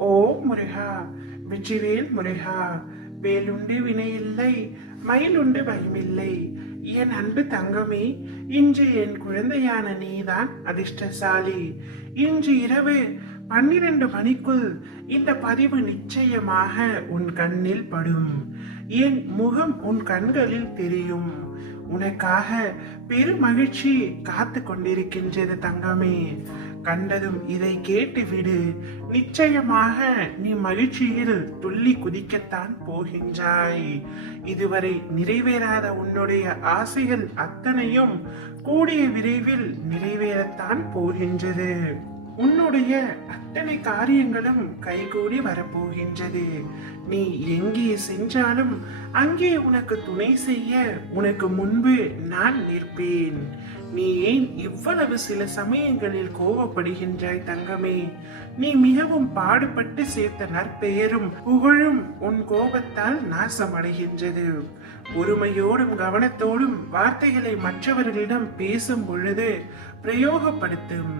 ஓ முருகா. வெற்றிவேல் முருகா. வேலுண்டு வினையில்லை மயிலுண்டு பயமில்லை என் அன்பு தங்கமே இன்று என் குழந்தையான நீதான் அதிர்ஷ்டசாலி. இன்று இரவு பன்னிரண்டு மணிக்குள் இந்த பதிவு நிச்சயமாக உன் கண்ணில் படும். என் முகம் உன் கண்களில் தெரியும். உனக்காக பெருமகிழ்ச்சி காத்து கொண்டிருக்கின்றது தங்கமே. கண்டதும் இதை கேட்டு விடு. நிச்சயமாக நீ மகிழ்ச்சியில் துள்ளி குதிக்கத்தான் போகின்றாய். இதுவரை நிறைவேறாத உன்னுடைய ஆசைகள் அத்தனையும் கூடிய விரைவில் நிறைவேறத்தான் போகின்றது. உன்னுடைய அத்தனை காரியங்களும் கைகூடி வரப்போகின்றது. நீ எங்கே சென்றாலும் அங்கே உனக்கு துணை செய்ய உனக்கு முன்பு நான் நிற்பேன். நீ ஏன் இவ்வளவு சில சமயங்களில் கோபப்படுகின்றாய் தங்கமே? நீ மிகவும் பாடுபட்டு சேர்த்த நற்பெயரும் புகழும் உன் கோபத்தால் நாசமடைகின்றது. பொறுமையோடும் கவனத்தோடும் வார்த்தைகளை மற்றவர்களிடம் பேசும் பொழுது பிரயோகப்படுத்தும்.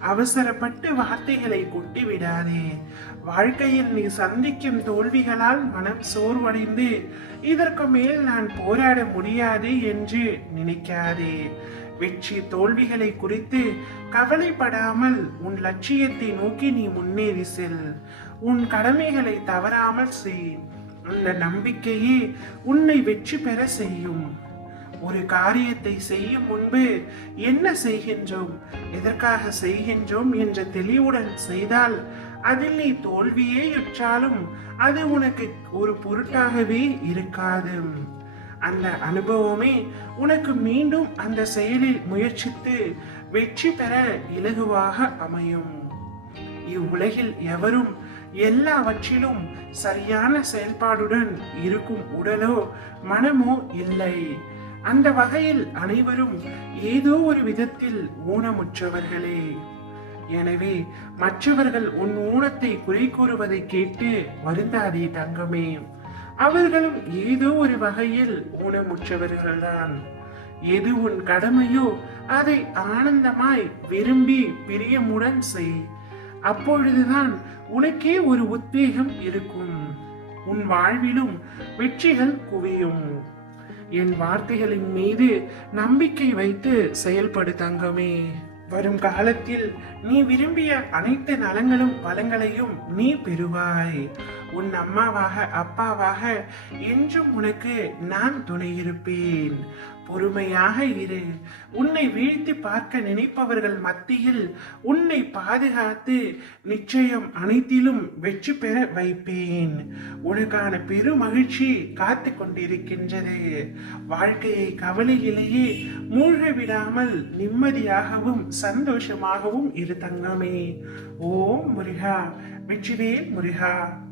அவசரப்பட்டு வார்த்தைகளை கொட்டி விடாதே வாழ்க்கையில் நீ சந்திக்கும் தோல்விகளால் மனம் சோர்வடைந்து இதற்கு மேல் நான் போராட முடியாது என்று நினைக்காதே. வெற்றி தோல்விகளை குறித்து கவலைப்படாமல் உன் லட்சியத்தை நோக்கி நீ முன்னேறி செல். உன் கடமைகளை தவறாமல் செய். அந்த நம்பிக்கையே உன்னை வெற்றி பெற செய்யும். ஒரு காரியத்தை செய்யும் முன்பு என்ன செய்கின்றோம்? எதற்காக செய்கின்றோம் என்ற தெளிவுடன் செய்தால் அதில் நீ தோல்வியே யுற்றாலும் அது உனக்கு ஒரு பொருட்டாகவே இருக்காது. அந்த அனுபவமே உனக்கு மீண்டும் அந்த செயலில் முயற்சித்து வெற்றி பெற இலகுவாக அமையும். இவ்வுலகில் எவரும் எல்லாவற்றிலும் சரியான செயல்பாடுடன் இருக்கும் உடலோ மனமோ இல்லை. அந்த வகையில் அனைவரும் ஏதோ ஒரு விதத்தில் ஊனமுற்றவர்களே. எனவே மற்றவர்கள் உன் ஊனத்தை குறை கூறுவதை கேட்டு வருந்தாதே தங்கமே. அவர்களும் ஏதோ ஒரு வகையில் ஊனமுற்றவர்கள்தான். எது உன் கடமையோ அதை ஆனந்தமாய் விரும்பி பிரியமுடன் செய். அப்பொழுதுதான் உனக்கே ஒரு உத்வேகம் இருக்கும். உன் வாழ்விலும் வெற்றிகள் குவியும். என் வார்த்தைகளின் மீது நம்பிக்கை வைத்து செயல்படு தங்கமே. வரும் காலத்தில் நீ விரும்பிய அனைத்து நலங்களும் பலங்களையும் நீ பெறுவாய். உன் அம்மாவாக அப்பாவாக என்றும் உனக்கு நான் துணை இருப்பேன். பொறுமையாக இரு. உன்னை வீழ்த்தி பார்க்க நினைப்பவர்கள் மத்தியில் உன்னை பாதுகாத்து நிச்சயம் அனைத்திலும் வெற்றி பெற வைப்பேன். உனக்கான பெரு மகிழ்ச்சி காத்து கொண்டிருக்கின்றது. வாழ்க்கையை கவலையிலேயே மூழ்க விடாமல் நிம்மதியாகவும் சந்தோஷமாகவும் இரு தங்கமே. ஓம் முருகா. வெற்றிவேல் முருகா.